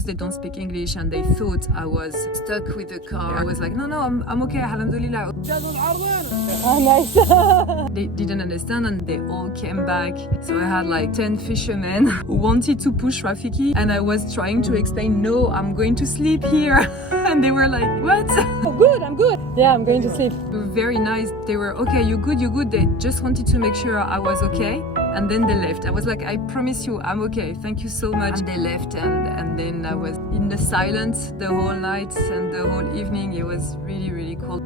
course they don't speak English and they thought I was stuck with the car. I was like, no, I'm okay, alhamdulillah. Oh, nice. They didn't understand and they all came back. So I had like 10 fishermen who wanted to push Rafiki and I was trying to explain, no, I'm going to sleep here. And they were like, what? Oh, good, I'm good. Yeah, I'm going to sleep. They were very nice. They were, okay, you're good. They just wanted to make sure I was okay. And then they left. I was like, I promise you, I'm okay. Thank you so much. And they left and then I was in the silence the whole night and the whole evening. It was really, really cold.